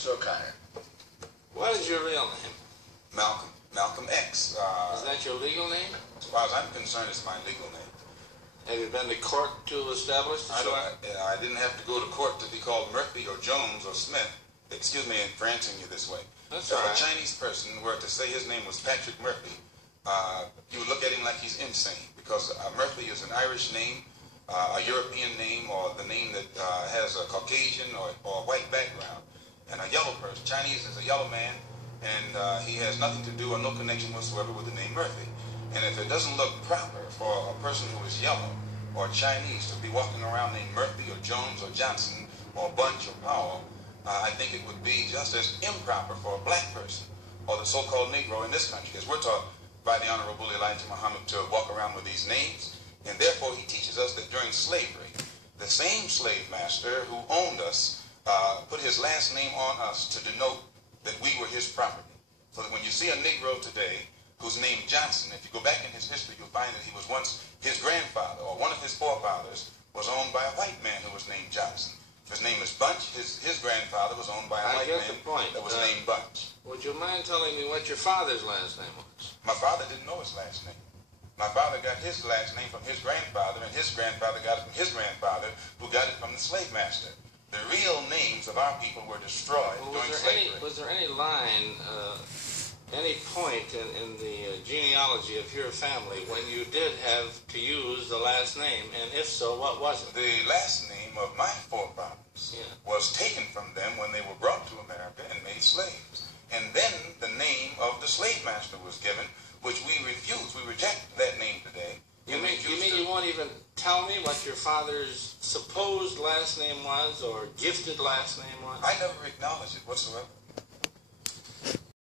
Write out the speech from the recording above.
Mr. O'Connor. What is your real name? Malcolm X. Is that your legal name? As far as I'm concerned, it's my legal name. Have you been to court to establish this? I didn't have to go to court to be called Murphy or Jones or Smith. Excuse me for answering you this way. That's if all right. a Chinese person were to say his name was Patrick Murphy, you would look at him like he's insane, because Murphy is an Irish name, a European name, or the name that has a Caucasian or a white background. And a yellow person, Chinese is a yellow man, and he has nothing to do or no connection whatsoever with the name Murphy. And if it doesn't look proper for a person who is yellow or Chinese to be walking around named Murphy or Jones or Johnson or Bunch or Powell, I think it would be just as improper for a black person or the so-called Negro in this country, as we're taught by the Honorable Elijah Muhammad to walk around with these names. And therefore he teaches us that during slavery, the same slave master who owned us put his last name on us to denote that we were his property. So that when you see a Negro today who's named Johnson, if you go back in his history, you'll find that he was once, his grandfather or one of his forefathers was owned by a white man who was named Johnson. His name is Bunch. His grandfather was owned by a white man that was named Bunch. Would you mind telling me what your father's last name was? My father didn't know his last name. My father got his last name from his grandfather, and his grandfather got it from his grandfather, who got it from the slave master. The real names of our people were destroyed during slavery. Was there any line, any point in the genealogy of your family when you did have to use the last name, and if so, what was it? The last name of my forefathers was taken from them when they were brought to America and made slaves. And then the name of the slave master was given, which we refuse. We reject that name today. You mean you won't even tell me what your father's supposed last name was or gifted last name was? I never acknowledged it whatsoever.